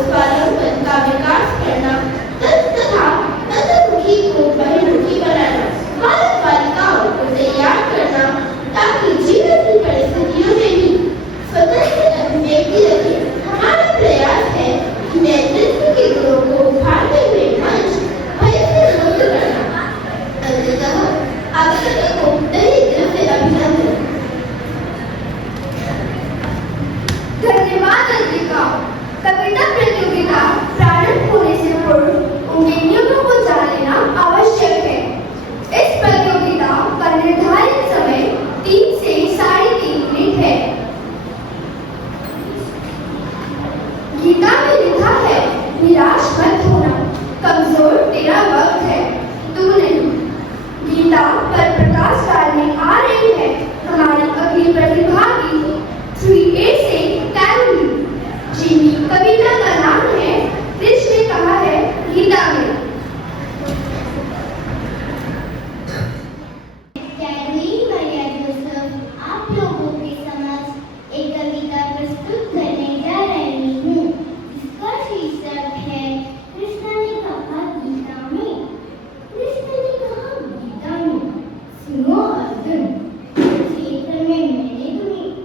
स्वावलंबन का विकास करना तथा अंतर्मुखी को बहिर्मुखी बनाना, बालक बालिकाओं को तैयार करना ताकि जीवन की परिस्थितियों में भी स्वतंत्र अभिव्यक्ति रखे। हमारा प्रयास है कि नेतृत्व के गुणों को उभारते हुए मंच भय से मुक्त करना। अंततः आप सभी को तहे दिल से अभिनंदन। धन्यवाद अंतिका। कविता प्रतियोगिता प्रारंभ होने से पूर्व उनके नियमों को जान लेना आवश्यक है। इस प्रतियोगिता का निर्धारित समय 3 से 3.5 मिनट है। गीता में लिखा है, निराश मत होना, कमजोर तेरा वक्त है, तू नहीं। गीता पर प्रकाश डालने आ रही है हमारी अगली प्रतिभागी 3A से कैरोली, जिनकी कविता का नाम है कृष्ण ने कहा है गीता में। कैरोलीन मरिया जोसेफ आप लोगों के समक्ष एक कविता प्रस्तुत करने जा रही हूँ। इसका शीर्षक है कृष्ण ने कहा गीता में। कृष्ण ने कहा गीता में, सुनो अर्जुन, क्षेत्र में मैंने तुम्हें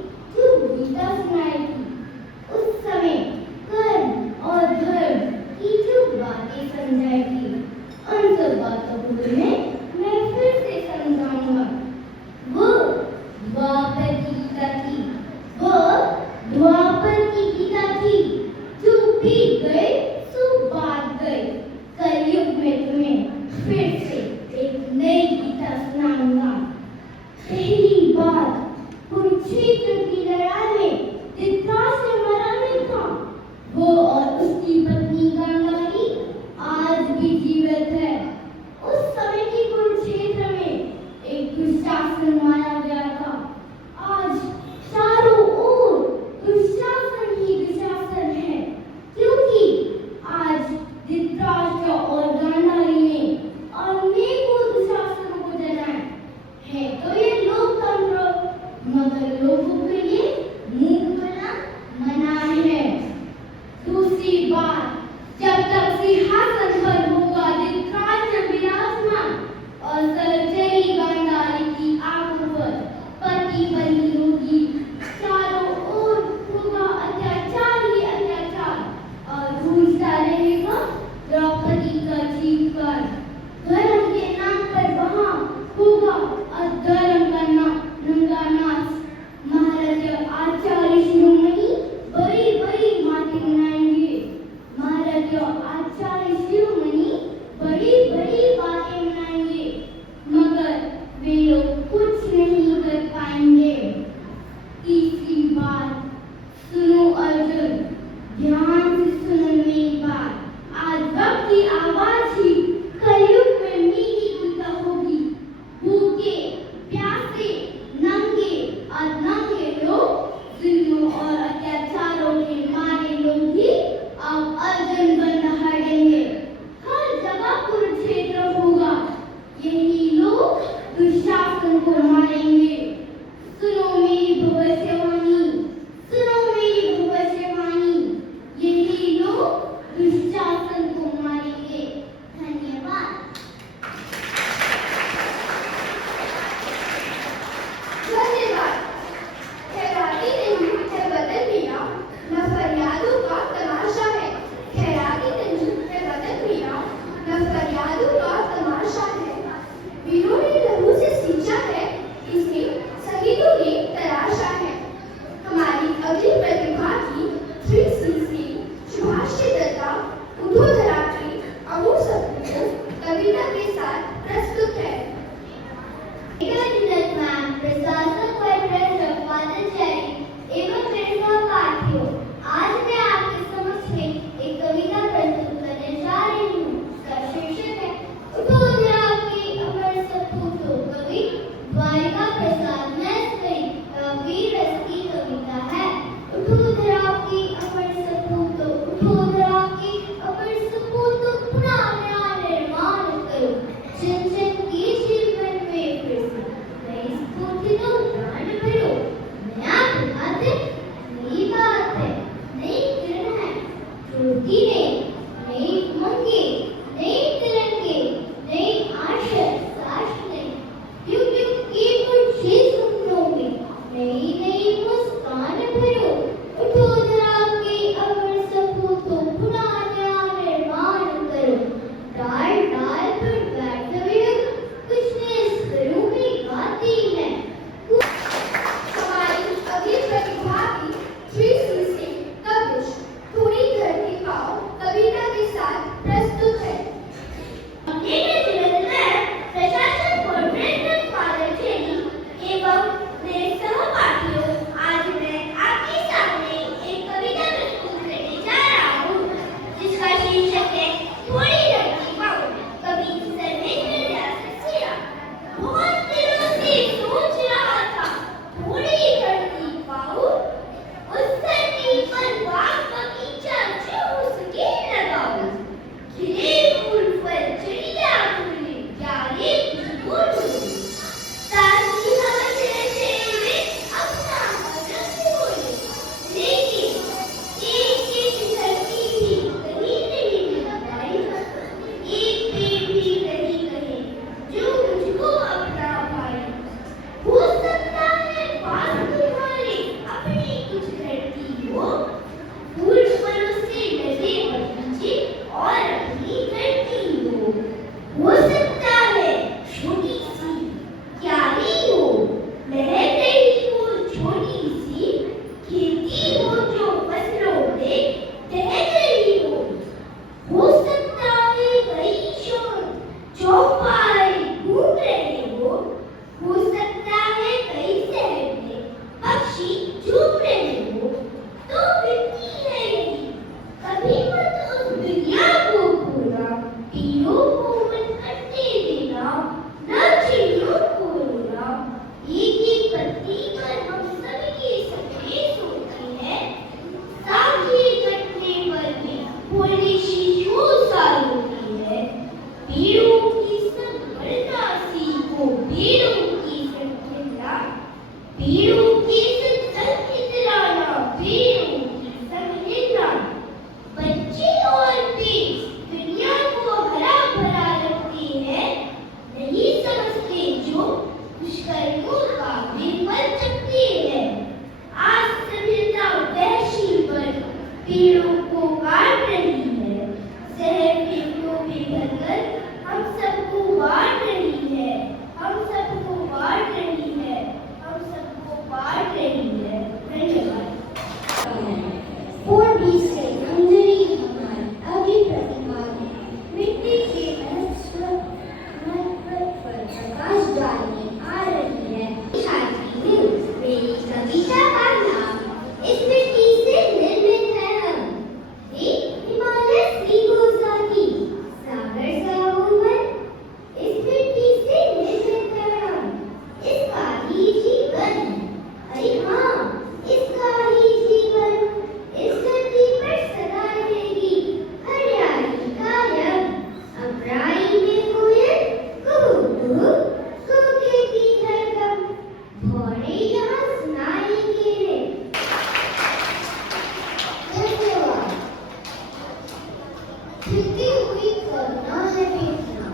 खिलती हुई करुणा है बेटियां,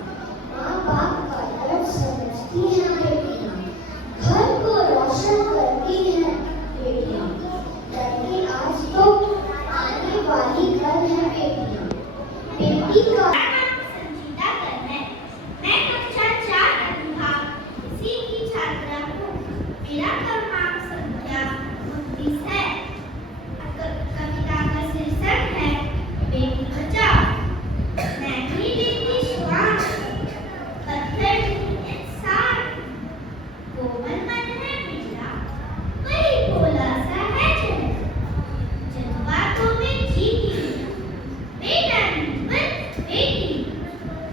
माँ बाप का दर्द समझती हैं बेटियां, घर को रोशन करती हैं बेटियां, लड़के आज तो आने वाली कल है बेटियां। बेटी का संजीदा करना, मैं कक्षा 4 अनुभाग सी की छात्रा हूँ। मेरा क्रमांक संख्या 29 है। कविता का शीर्षक है बेटी बचाओ। मैं भी बेटी श्वान, पत्थर इंसान, कोमल मन है मेरा, वही भोला सा है चेहरा, जज्बातों में जीती बेटा बस बेटी,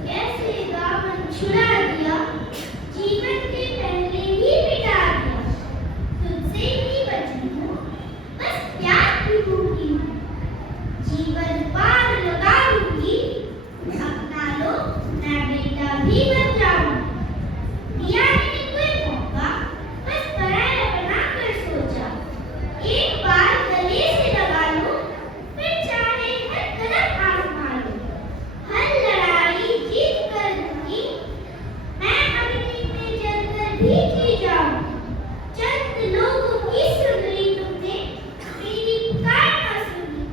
कैसे दामन छुड़ा दिया, जीवन के पहले ही मिटा दिया, तुझसे ही बची हूँ, बस प्यार की भूखी हूँ, जीवन पार लगा लूंगी, अपना लो मैं बेटा भी बन जाऊँ। दिया मैंने कोई मौका, बस पराया बना कर सोचा, एक बार गले से लगा लो, फिर चाहे हर कदम आजमा लो, हर लड़ाई जीत कर लूंगी, मैं अग्नि में जलकर भी जी जाऊँ। चंद लोगों की सुन ली तुमने, मेरी पुकार न सुनी,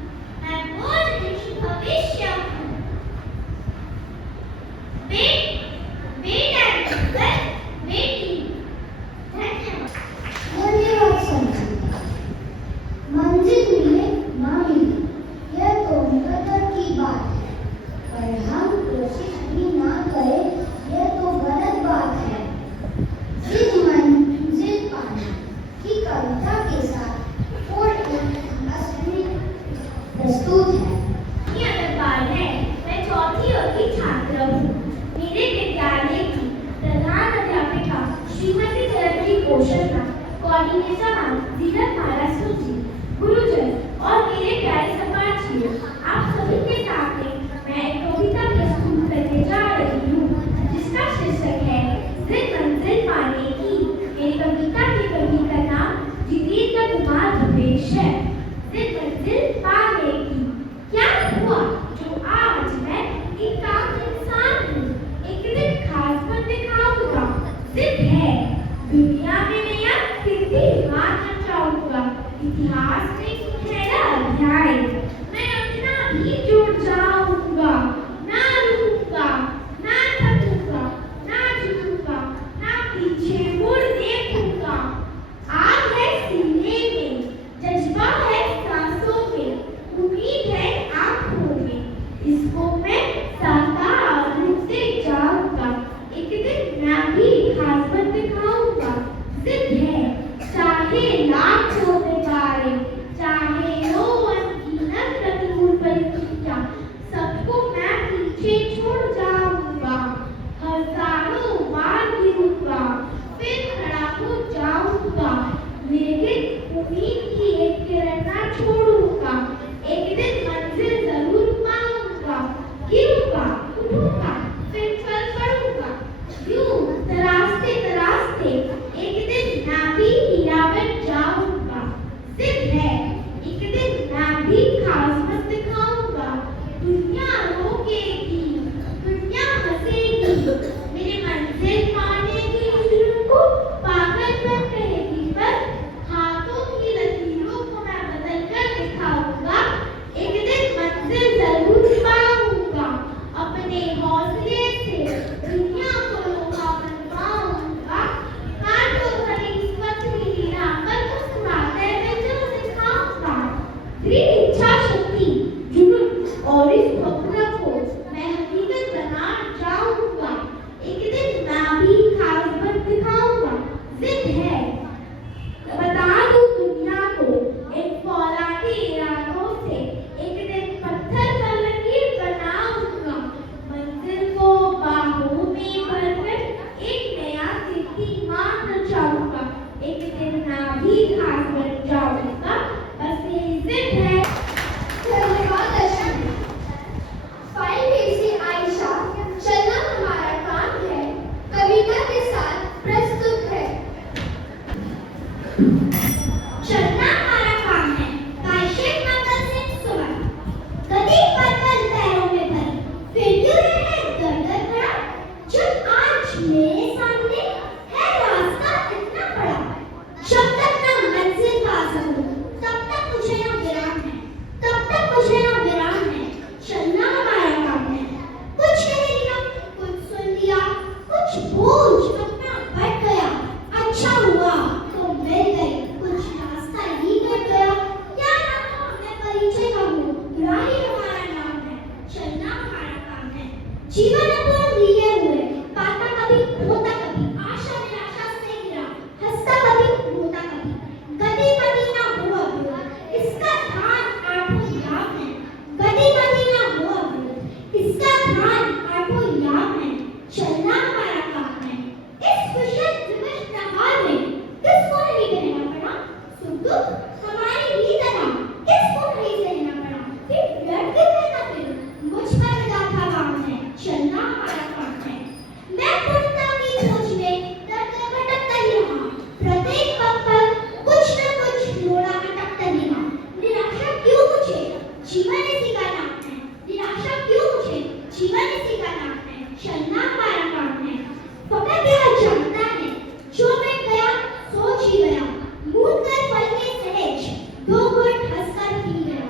मैं बोझ नहीं भविष्य हूँ। बेटा बेटी, धन्यवाद। धन्यवाद संजीता। मंजिल मिले ना मिले यह तो मुकद्दर की बात है, पर हम कोशिश भी ना करें यह तो गलत बात है। जिद मंजिल पाने की कविता के साथ प्रस्तुत है। मैं चौथी की छात्र हूँ। मेरे विद्यालय की प्रधान अध्यापिका श्रीमती तरक्की कौशल, कोऑर्डिनेटर जीनत महाराष्ट्र जी, गुरुजन और मेरे प्यारे समाजियों, आप सभी के सामने मैं एक कविता प्रस्तुत करने जा रही हूँ, जिसका शीर्षक है जिद मंजिल पाने की। मेरी कविता के कवि का नाम जितेंद्र कुमार भूपेश है। जिद मंजिल पाने की। क्या हुआ जो आज मैं एक काम इंसान हूँ, एक दिन खास पन दिखाऊंगा। जिद है दुनिया में नया कीर्तिमान रचाऊंगा, इतिहास में सुनहरा अध्याय मैं अपना भी जुड़ जाऊंगा। ना रुकूंगा, ना थकूंगा, ना झुकूंगा, ना पीछे मुड़ देखूंगा। आग है सीने में, जज्बा है सांसों में, उम्मीद है आंखों में, इसको मैं साकार रूप से जाऊंगा। एक दिन मैं भी खास पन दिखाऊंगा। जिद है चाहे लाखों बेगारे, चाहे लो अनगिनत प्रतिकूल परिस्थितियां, सबको मैं पीछे छोड़ जाऊंगा। हजारों बार गिरूंगा, फिर खड़ा हो जाऊंगा, लेकिन उम्मीद की एक किरण ना छोड़ूंगा। एक दिन मंजिल जरूर पाऊंगा, गिरूंगा, उठूंगा, फिर चल पड़ूंगा। यूं तरास्ते तरास्ते एक दिन मैं भी हीरा बन जाऊंगा। जिद है एक दिन मैं भी खास पन दिखाऊंगा। दुनिया रोकेगी, दुनिया हंसेगी, मेरे मंजिल पाने की हिम्मत को पागलपन कहेगी, पर हाथों की लकीरों को मैं बदल कर दिखाऊंगा। एक दिन मंजिल जरूर पाऊंगा, अपने हौसले से दुनिया को लोहा बनवाऊंगा। कांटों भरी इस पथरीली राह पर मुस्कुराते मंजिल दिखाऊंगा। दृढ़ इच्छा शक्ति, जुनून और इस भावना को मैं हकीकत बना जाऊंगा। एक दिन मैं भी खास पन दिखाऊंगा। जिद है बता दूं दुनिया को एक फौलादी इरादों से, एक दिन पत्थर पर लकीर बनाऊंगा। मंजिल को बाहों में भरकर एक नया कीर्तिमान रचाऊंगा। एक दिन मैं भी खास बन जाऊंगा, बस यही जिद है। धन्यवाद अश्विनी। जीवन अपन लिए हुए, पाता कभी होता कभी, आशा निराशा से गिरा, हंसता कभी रोता कभी, गति मति ना हो अवरोध, इसका ध्यान आठों याद है। गति मति ना हो अवरोध, इसका ध्यान आठों याद है। चलना हमारा काम है। इस विषय दिवस त्योहार में किसको नहीं कहना पड़ा? सुख दुख हमारी ही तरह किसको नहीं सहना पड़ा? फिर व्यर्थ कहना फिर मुझ पर लगा था काम है। चलना हमारा काम है। मैं पूर्णता की खोज में दर दर भटकता ही रहा। प्रत्येक पग पर कुछ न कुछ रोड़ा अटकता ही रहा। निराशा क्यों मुझे? जीवन इसी का नाम है। निराशा क्यों मुझे? जीवन इसी का नाम है। चलना हमारा काम है। फकत यह जानता है जो मैं गया सोच ही गया। मूड कर पल में सहज दो घूंट हंसकर पी गया।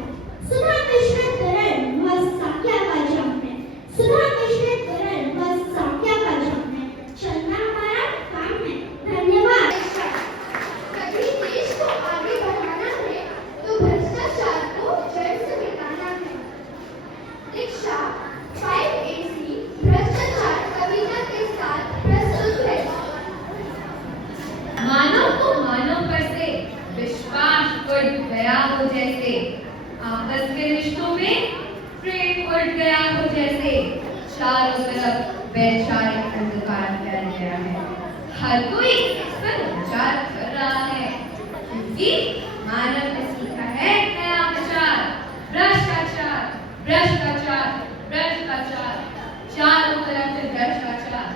सुधा मिश्रित तरल वह साक्या का जाम है। सुधा मिश्रित तरल वह साक्या का जाम है। चलना हमारा काम है। धन्यवाद। कभी देश को आगे बढ़ाना है तो भ्रष्टाचार को जड़ से मिटाना है। दीक्षा 5AC भ्रष्टाचार कविता के साथ प्रस्तुत है। मानव को मानव पर से विश्वास उठ गया हो जैसे, आपस के रिश्तों में प्रेम उठ गया हो जैसे, चारों तरफ वैचारिक अंधकार फैल गया है। हर कोई इस पर विचार कर रहा है क्योंकि मानव ने सीखा है नया विचार। भ्रष्टाचार भ्रष्टाचार भ्रष्टाचार, चारों तरफ से भ्रष्टाचार,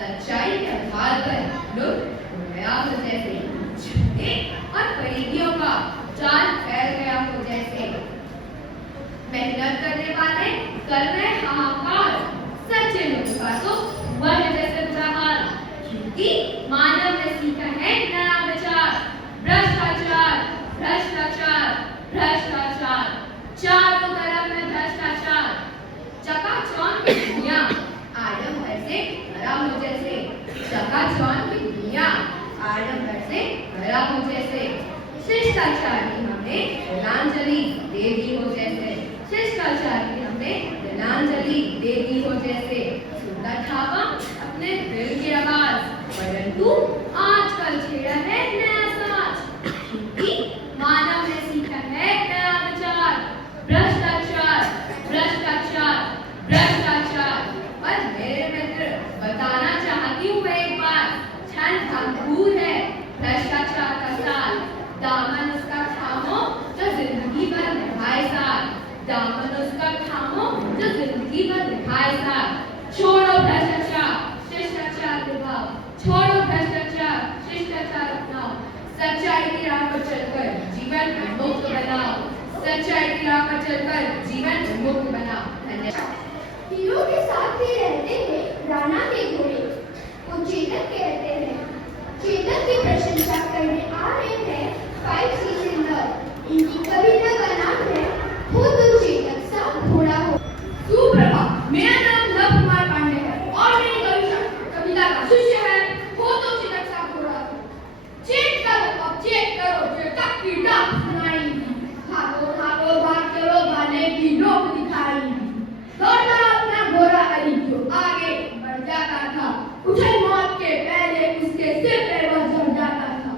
सच्चाई के आधार पर लुट गया हो जैसे, झूठे और परिधियों का जाल फैल गया हो जैसे। मेहनत करने वाले कर रहे हाहाकार, सच्चे लोगों का तो हुआ है जैसे बुरा हाल क्योंकि मानव ने सीखा है नया विचार। भ्रष्टाचार भ्रष्टाचार भ्रष्टाचार, चारों तरफ में भ्रष्टाचार, चकाचौंध की दुनिया आडंबर से भरा हो जैसे, चकाचौंध की दुनिया आडंबर से भरा हो जैसे। शिष्टाचार की हमें तिलांजलि दे दी हो जैसे, शिष्टाचार की हमें तिलांजलि दे दी हो जैसे। सुनता था अपने दिल की आवाज, परंतु आजकल छेड़ा है नया समाज क्योंकि मानव ने सीखा है नया विचार। भ्रष्टाचार भ्रष्टाचार भ्रष्टाचार। और मेरे मित्र बताना चाहती हूँ एक बात, क्षण अंकुर है भ्रष्टाचार का साथ, दामन उसका थामो जो जिंदगी भर निभाए साथ, दामन उसका थामो जो जिंदगी भर निभाए साथ। छोड़ो भ्रष्टाचार शिष्टाचार निभाओ, छोड़ो भ्रष्टाचार शिष्टाचार अपनाओ, सच्चाई की राह पर चलकर जीवन मुक्त बनाओ, सच्चाई की राह पर चलकर जीवन मुक्त बनाओ। धन्यवाद। हीरो के साथ ही रहते हैं राणा के घोड़े, वो चेतन कहते हैं। चेतन की प्रशंसा करने आ रहे हैं 5C सिंगर। इनकी कविता का नाम है हो तो चेतन सा घोड़ा हो। सुप्रभात, मेरा नाम लव कुमार पांडे है और मेरी कविता का शीर्षक है हो तो चेतन सा घोड़ा हो। चेक करो अब चेक करो, चेतक की डाक सुनाई, भागो भागो भाग चलो भाले की नोक दिखाई। दौड़ता अपना घोड़ा अली जो आगे बढ़ जाता था, उछल मौत के पहले उसके सिर पे वह चढ़ जाता था।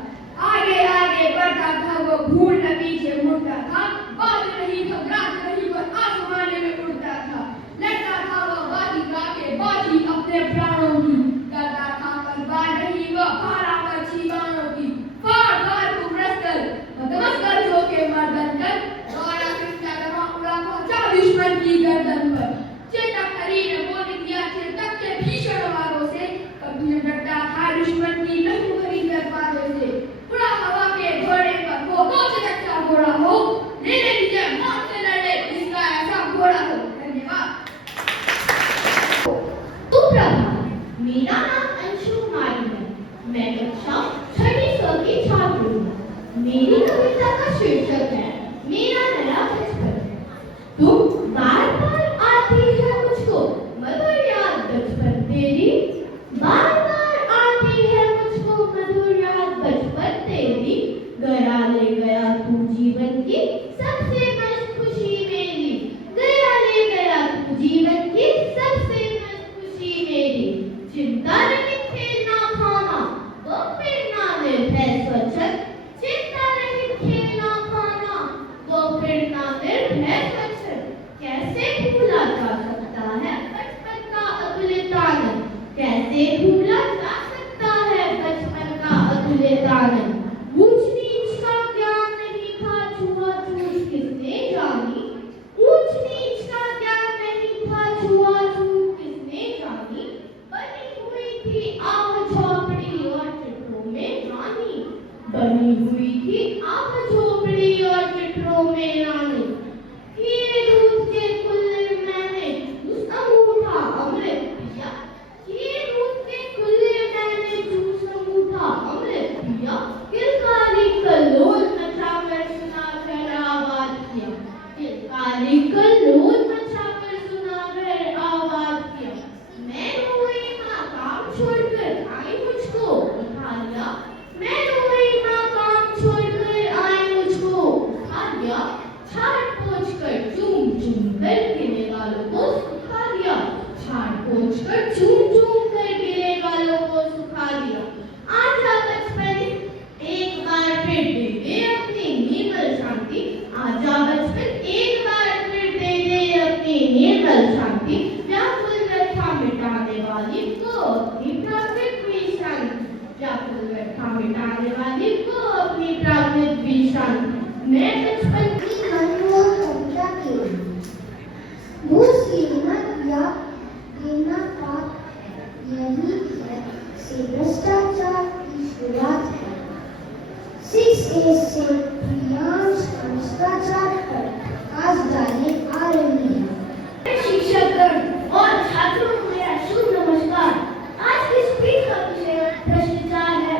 आगे आगे बढ़ता था वो भूल न पीछे मुड़ता था, बात नहीं घबराहट नहीं वह आसमाने में उड़ता था। लड़ता था वह बाजी गाके बाजी अपने प्राणों की, करता था परवाह नहीं वह भारा कर जीवानों की। फाड़ फाड़ कुप्रस्तर मदमस्तर जो के मर्दन कर, दौड़ा कृष्णा दमा उड़ा पहुंचा दुश्मन की गर्दन पर। चेतक हरी ने बोल दिया चेतक के भीषण वारों से, कभी डरता था दुश्मन की लहू भरी तलवारों से। उड़ा हवा के घोड़े पर हो तो चेतक सा घोड़ा हो, लेने दीजिए मौत से लड़े इसका ऐसा घोड़ा हो। धन्यवाद। सुप्रभात, मेरा नाम अंशु कुमारी है। मैं कक्षा 6वीं की छात्र हूँ। मेरी कविता का शीर्षक है मेरा नया बचपन। तुम बार बार आती है मुझको मधुर याद बचपन तेरी, बार बार आती है मुझको मधुर याद बचपन तेरी। गया ले गया तू जीवन की सबसे मस्त खुशी मेरी, गया ले गया तू जीवन की सबसे मस्त पर चूम चूम कर गिरे बालों को सुखा दिया। आजा बचपन एक बार फिर दे दे अपनी निर्मल शांति। आजा बचपन एक बार फिर दे दे अपनी निर्मल शांति। व्याकुल व्यथा मिटाने वाली को अपनी प्राकृतिक शांति। व्याकुल व्यथा मिटाने वाली को अपनी प्राकृतिक शांति। मैं बचपन की अनमोल कविता के भूश्रीमत या देना पाप है, यही है से भ्रष्टाचार की शुरुआत है। 6A से प्रियांश भ्रष्टाचार पर आज डाले आ रही है। शिक्षकगण और छात्रों को मेरा शुभ नमस्कार। आज की स्पीच का विषय भ्रष्टाचार है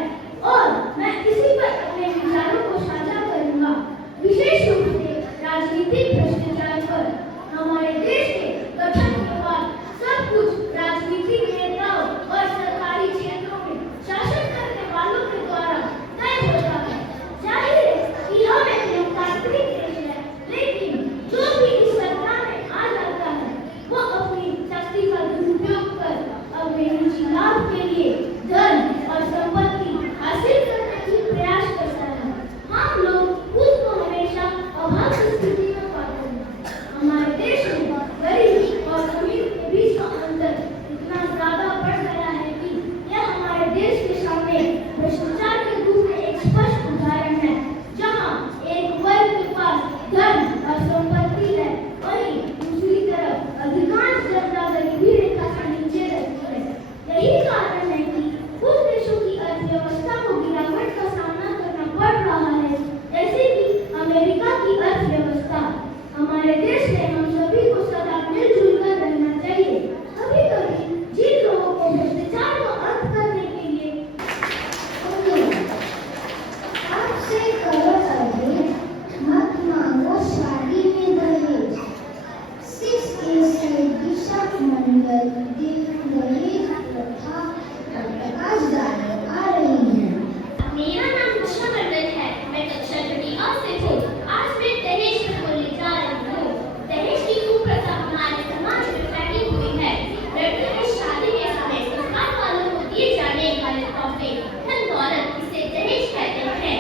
और मैं इसी पर अपने विचारों को साझा करूंगा, विशेष रूप से राजनीतिक भ्रष्टाचार पर। हमारे देश के गठन के बाद सब कुछ राजनीतिक नेताओं और सरकारी क्षेत्रों में शासन करने वालों के द्वारा तय होता है। जाहिर है कि हम एक लोकतांत्रिक देश है, लेकिन जो भी इस सत्ता में आ जाता है वो अपनी शक्ति का दुरुपयोग कर अपने निजी लाभ के लिए धन और संपत्ति हासिल करने की प्रयास करता है। हम लोग खुद को हमेशा अभाव की स्थिति में पाते हैं। हमारे देश में गरीब और अमीर के बीच का अंतर इतना ज्यादा बढ़ गया है कि यह हमारे देश के सामने भ्रष्टाचार के रूप में एक स्पष्ट उदाहरण है। जहां एक वर्ग के पास धन और संपत्ति है, वहीं दूसरी तरफ अधिकांश जनता गरीबी रेखा से नीचे रहती है। यही कारण है कि कुछ देशों की अर्थव्यवस्था को गिरावट का सामना करना पड़ रहा है, जैसे कि अमेरिका की अर्थव्यवस्था। हमारे देश में हम सभी को सदा मिलजुल कर रहना चाहिए। कभी कभी जिन लोगों को भ्रष्टाचार को अंत करने के लिए आपसे करो दहेज, मत मांगो शादी में दहेज। 6A से दिशा मंडल दहेज प्रथा पर प्रकाश डाले आ रही है। मेरा नाम दिशा मंडल है। मैं कक्षा 6 से हूँ। आज मैं दहेज पर बोलने जा रही हूँ। दहेज की कुप्रथा हमारे समाज में फैली हुई है। लड़कियों की शादी के समय ससुराल वालों को दिए जाने वाले तोहफे, धन दौलत, इसे दहेज कहते हैं।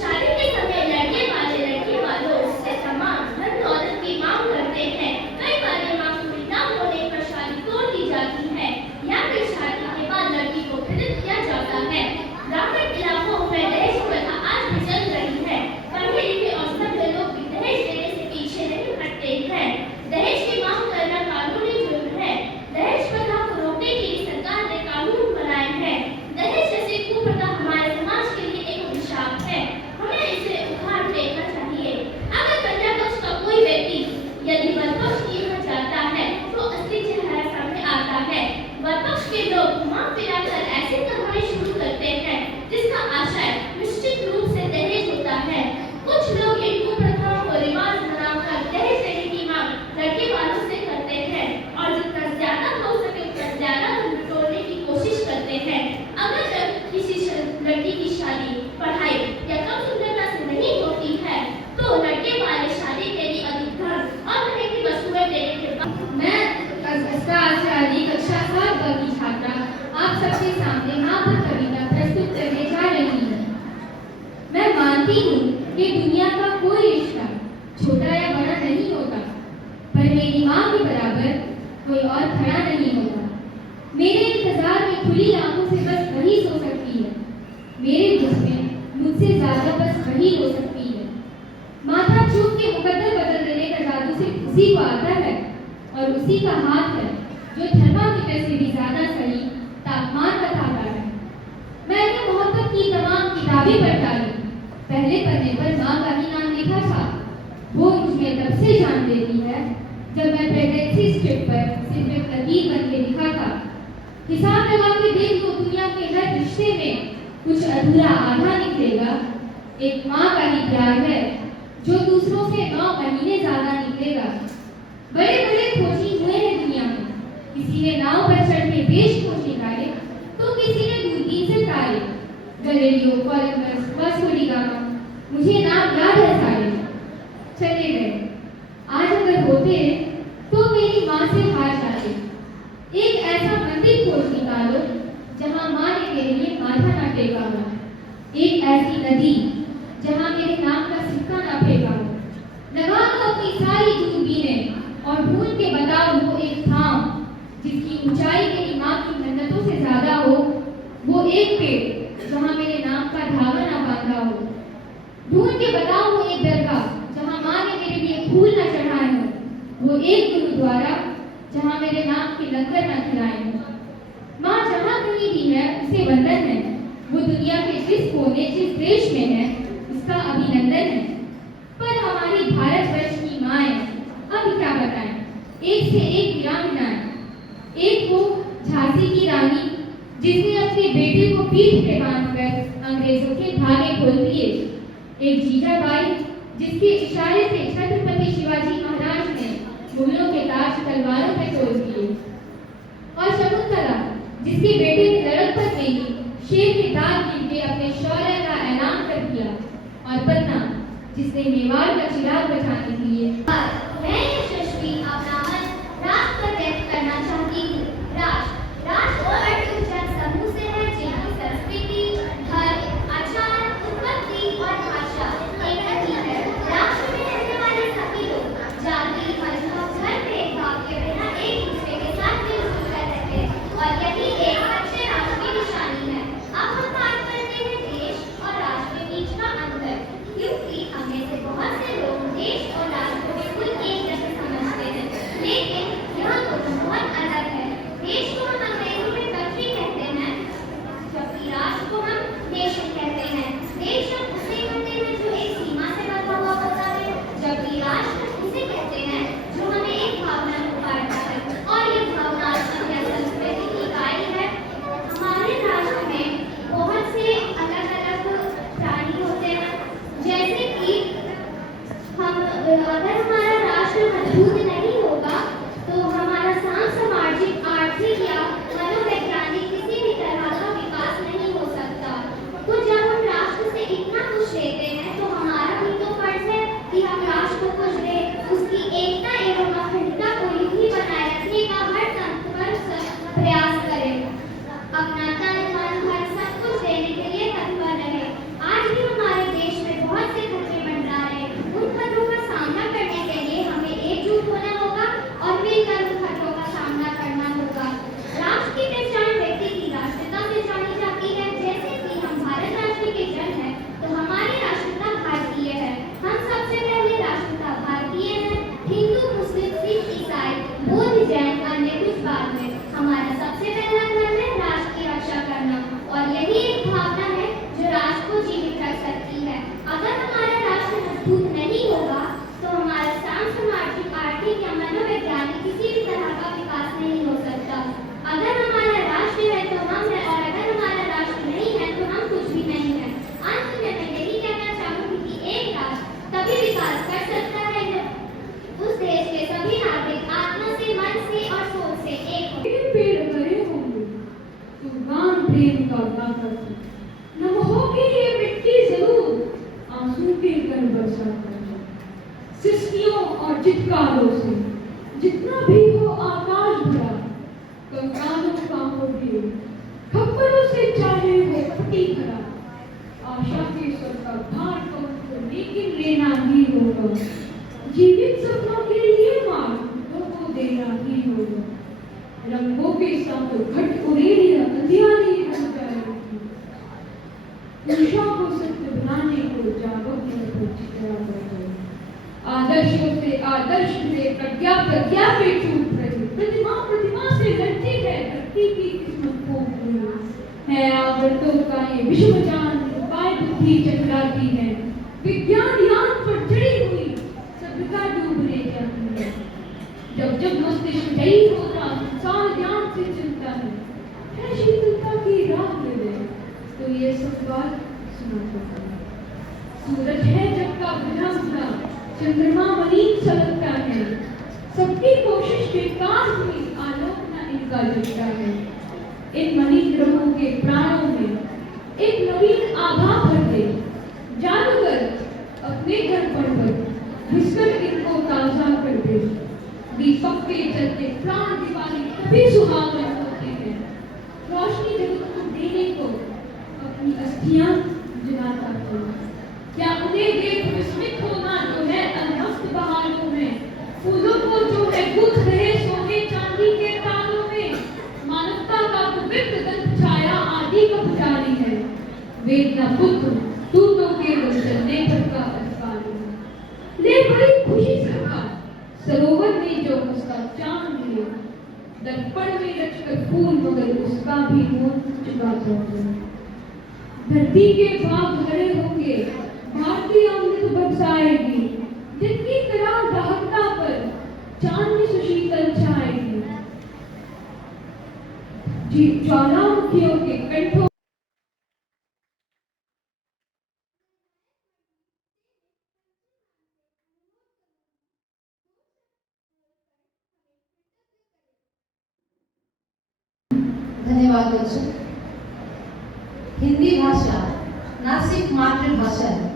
शादी के समय लड़के वालों से तमाम धन दौलत की मांग करते हैं। कई बार ये मांग पूरी न होने पर शादी तोड़ दी जाती है या फिर शादी के बाद लड़की को पीड़ित किया जाता है। ग्रामीण इलाकों में दहेज प्रथा आज भी चल रही है। पढ़े लिखे और सभ्य लोग भी दहेज देने से पीछे नहीं हटते हैं। दहेज की मांग करना कानूनी जुर्म है। दहेज प्रथा को रोकने के लिए सरकार ने कानून बनाए हैं। दहेज जैसी कुप्रथा हमारे समाज के लिए एक अभिशाप है। हमें इसे उखाड़ फेंकना चाहिए। अगर कन्या पक्ष का कोई व्यक्ति यदि वर पक्ष की यहाँ जाता है तो असली चेहरा सामने आता है। वर पक्ष के लोग घुमा फिरा कर ऐसे करवाने शुरू करते हैं जिसका आशय निश्चित रूप से दहेज होता है। कुछ लोग इन कुप्रथाओं को रिवाज बनाकर दहेज देने की मांग लड़के वालों से करते हैं और जितना ज्यादा हो सके उतना ज्यादा धन बटोरने की कोशिश करते हैं। अगर किसी लड़की की शादी पढ़ाई या कम सुंदरता से नहीं होती है तो लड़के वाले शादी के लिए अधिक धन और महंगी वस्तुएं देने के बाद मैं अगस्ता आचार्य कक्षा 7 की छात्रा आप सबके सामने यहाँ पर कविता प्रस्तुत करने जा रही हूँ। मैं मानती हूँ कि दुनिया का कोई रिश्ता छोटा या बड़ा नहीं होता, पर मेरी माँ के बराबर कोई और खड़ा नहीं होता। मेरे इंतजार में खुली आंखों से बस वही सो सकती है। मेरे दुख में मुझसे ज्यादा बस वही हो सकती है। माथा चूक के मुकद्दर बदल देने का जादू सिर्फ उसी को आता है और उसी का हाथ है जो थर्मामीटर से भी ज्यादा सही तापमान बताता है। मैंने मोहब्बत की तमाम किताबें पढ़ डाली। पहले पन्ने पर माँ का ही नाम लिखा था। वो मुझे तब से जान देती है जब मैं प्रेगनेंसी स्ट्रिप पर सिर्फ एक लकीर बन के लिखा था। हिसाब लगा के देख लो, दुनिया के हर रिश्ते में कुछ अधूरा आधा निकलेगा। एक माँ का ही प्यार है जो दूसरों से 9 महीने ज्यादा निकलेगा। बड़े बड़े खोजी हुए हैं दुनिया में। किसी ने नाव पर चढ़ के वेशकोश निकाले तो किसी ने दूरबीन से तारे। Galileo, Columbus, Vasco D gamma, मुझे नाम याद है सारे। चले गए। आज अगर होते तो मेरी माँ से हार जाते। एक ऐसा फेंका हो, एक ऐसी नदी जहां मेरे नाम का सिक्का ना फेंका हो। लगा दो अपनी सारी दूरबीनें और ढूंढ के बताओ वो एक धाम जिसकी ऊंचाई मेरी माँ की मन्नतों से ज्यादा हो, वो एक पेड़ जहां मेरे नाम का धागा ना बांधा हो। ढूंढ के बताओ वो एक दरगाह जहां माँ ने मेरे लिए फूल न चढ़ाए हो, वो एक गुरुद्वारा जहां मेरे नाम के लंगर न खिलाए हो। माँ जहां कहीं भी है उसे वंदन है, वो दुनिया के जिस कोने जिस देश में है उसका अभिनंदन है। पर हमारी भारतवर्ष की माएं अब क्या बताएं, एक से एक वीरांगनाएं। एक वो झांसी की रानी जिसने अपने बेटे को पीठ पे बांधकर अंग्रेजों के धागे खोल दिए। एक जीजाबाई जिसके इशारे से छत्रपति शिवाजी महाराज ने मुगलों के ताज तलवारों पे तोड़ दिए। और शकुंतला जिसके बेटे ने लड़कपन में ही शेर के दांत गिन के अपने शौर्य का ऐलान कर दिया। और पन्ना जिसने मेवाड़ का चिराग बचाने के लिए मैं यशस्वी अपना मन राष्ट्र पर व्यक्त करना चाहती हूँ। राष्ट्र वो अर्थ समूह से है जिनकी संस्कृति, धर्म, आचार, उत्पत्ति और भाषा एक ही है। राष्ट्र में रहने वाले सभी लोग जाति, मजहब, धर्म भेदभाव के बिना एक दूसरे के साथ मिलजुल कर रहते हैं और यही एक सच्चे राष्ट्र की निशानी है। अब हम बात करते हैं देश और राष्ट्र के बीच का अंतर, क्योंकि हमें से बहुत से लोग देश और राष्ट्र को बिल्कुल एक जैसे समझते हैं, लेकिन यह दोनों बहुत अलग है। देश को हम अंग्रेजी में कंट्री कहते हैं, जबकि राष्ट्र को हम नेशन कहते हैं। देश हम उसे कहते हैं जो एक सीमा से बंधा हुआ होता है, जबकि राष्ट्र उसे कहते हैं जो हमें एक भावना को बांटता है और ये भावना या संस्कृति की इकाई है। हमारे राष्ट्र में बहुत से अलग अलग प्राणी होते हैं, जैसे कि अगर हमारा राष्ट्र मजबूत नहीं होगा तो हमारा सामाजिक, आर्थिक या मनोवैज्ञानिक किसी भी तरह का विकास नहीं हो सकता। तो जब हम राष्ट्र से इतना कुछ लेते हैं तो हमारा भी तो फर्ज है कि हम राष्ट्र को कुछ दें, उसकी एकता एवं अखंडता को यूं ही बनाए रखने का हर तंत्र प्रयास करें, अपना तन मन धन सब कुछ देने के लिए तत्पर रहे। आज भी हमारे देश में बहुत से खतरे मंडरा रहे हैं, उन खतरों का सामना करने के लिए हमें एकजुट होना होगा और मिलकर उन खतरों का सामना करना होगा। राष्ट्र की पहचान व्यक्ति की राष्ट्रीयता से जानी जाती है। जैसे कि हम भारत राष्ट्र के जन हैं तो हमारी राष्ट्रीयता भारतीय है। हम सबसे पहले राष्ट्रीयता भारतीय है। हिंदू, मुस्लिम, सिख, ईसाई, बौद्ध, जैन अन्य कुछ बाद में। हमारा सबसे पहला धर्म है राष्ट्र की रक्षा करना और यही एक भावना है जो राष्ट्र को जीवित रख सकती है। अगर हमारा राष्ट्र मजबूत नहीं होगा तो हमारा सामाजिक, आर्थिक या मनोवैज्ञानिक किसी भी तरह का विकास नहीं हो सकता। अगर हमारा राष्ट्र है तो हम हैं और अगर हमारा राष्ट्र नहीं है तो हम कुछ भी नहीं है। अंत में मैं यही कहना चाहूंगी कि एक राष्ट्र तभी विकास कर सकता है जब उस देश के सभी नागरिक आत्मा से, मन से और सोच से एक हो। पेड़ भरे होंगे तो गान प्रेम का गाता था, न होगी ये मिट्टी जरूर आंसू के कर बरसा कर। सिस्कियों और चित्कारों से जितना भी हो आकाश भरा, कंकालों का हो ढेर, खप्परों से चाहे वो फटी भरा। आशा के स्वर का भार तो लेकिन लेना ही होगा, जीवित सपनों के लिए मार्ग को देना ही होगा। रंगों के साथ घट उड़ेलिया अंधियारी हो जाएगी, उषा को सत्य बनाने को जागो आदर्शों से आदर्श में प्रज्ञा प्रज्ञा पे टूट रही, प्रतिमा प्रतिमा से लड़ती है, धरती की किस्मत फूट रही है। आवर्तों का ये विश्व जान उपाय बुद्धि चकराती है, विज्ञान यान पर चढ़ी हुई सभ्यता डूबने जाती है। जब जब मस्तिष्क नहीं होता, संसार ज्ञान से चिंता है शीतलता की राह मिले तो ये सब बात सुना सकता है। सूरज है जब का बुझा बुझा, चंद्रमा मलिन चलता है, सबकी कोशिश के काम हुई आलोक न इनका जगता है। इन मलिन ग्रहों के प्राणों में एक नवीन आभा भर दे, जादूगर अपने घर पर घिसकर इनको ताजा कर दे। दीपक के चलते प्राण दिवाली तभी सुहावन होते हैं, रोशनी जगत को देने को अपनी अस्थियां जलाता हूँ। क्या उन्हें देख विस्मित होना जो है अलमस्त बहारों में, फूलों को जो है गुथ रहे सोने चांदी के तारों में, मानवता का पवित्र दंत छाया आदि का पुजारी है, वेदना पुत्र तू तो केवल चलने पर का अधिकारी है। ले बड़ी खुशी से कहा सरोवर में जो उसका चांद लिया, दर्पण में रचकर फूल मगर उसका भी मोह चुका जाता। धरती के भाग भरे होंगे, भारतीय अमृत बरसाएगी, जिनकी तरह दहकता पर चांदनी सुशीतल छाएगी। जी ज्वालामुखियों के कंठों धन्यवाद बच्चों। हिंदी भाषा न सिर्फ मातृभाषा है,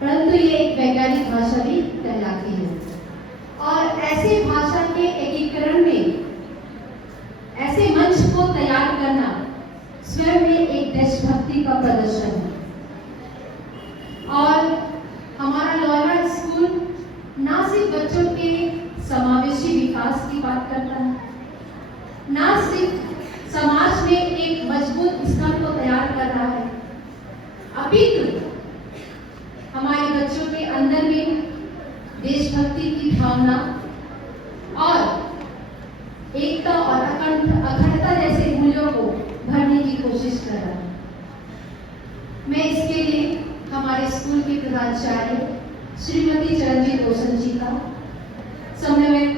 परंतु ये एक वैज्ञानिक भाषा भी कहलाती है। और ऐसे भाषा के एकीकरण में ऐसे मंच को तैयार करना स्वयं में एक देशभक्ति का प्रदर्शन है। और हमारा लॉयरा स्कूल न सिर्फ बच्चों के समावेशी विकास की बात करता है, न सिर्फ समाज में एक मजबूत स्तर को तैयार कर रहा है, अपितु हमारे बच्चों के अंदर में देशभक्ति की भावना और एकता और अखंडता जैसे मूल्यों को भरने की कोशिश कर रहा है। मैं इसके लिए हमारे स्कूल के प्रधानाचार्य श्रीमती चरणजीत रोशन जी का, समन्वयक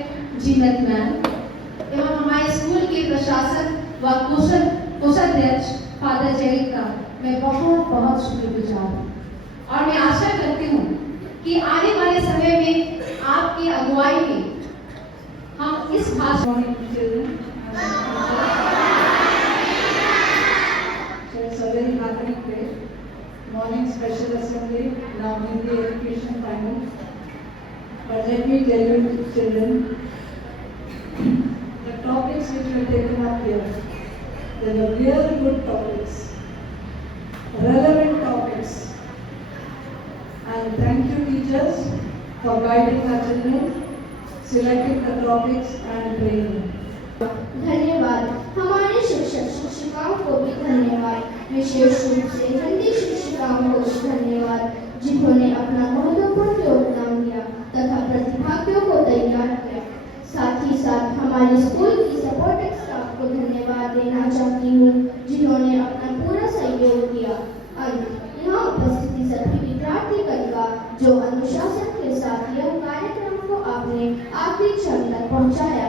जीनत मैम एवं हमारे स्कूल के प्रशासक व कोषाध्यक्ष फादर जेरी का मैं बहुत बहुत शुक्रगुजार हूँ। और मैं आशा करती हूँ कि आने वाले समय में आपकी अगुवाई में हम इस भाषा morning special assembly now in the education panel. But let me tell you children, the topics which were taken up here, they were really good topics, relevant topics. And thank you teachers for guiding our children, selecting the topics and training. धन्यवाद। हमारे शिक्षक शिक्षिकाओं को भी धन्यवाद, विशेष रूप से हिंदी शिक्षिकाओं को भी धन्यवाद, जिन्होंने अपना महत्वपूर्ण योगदान दिया तथा प्रतिभागियों को तैयार किया। साथ ही साथ हमारे स्कूल की सपोर्टिंग स्टाफ को धन्यवाद देना चाहती हूँ, जिन्होंने अपना पूरा सहयोग दिया। यहाँ उपस्थित सभी विद्यार्थी परिवार जो अनुशासन के साथ यह कार्यक्रम को आपने आखिरी क्षण तक पहुँचाया,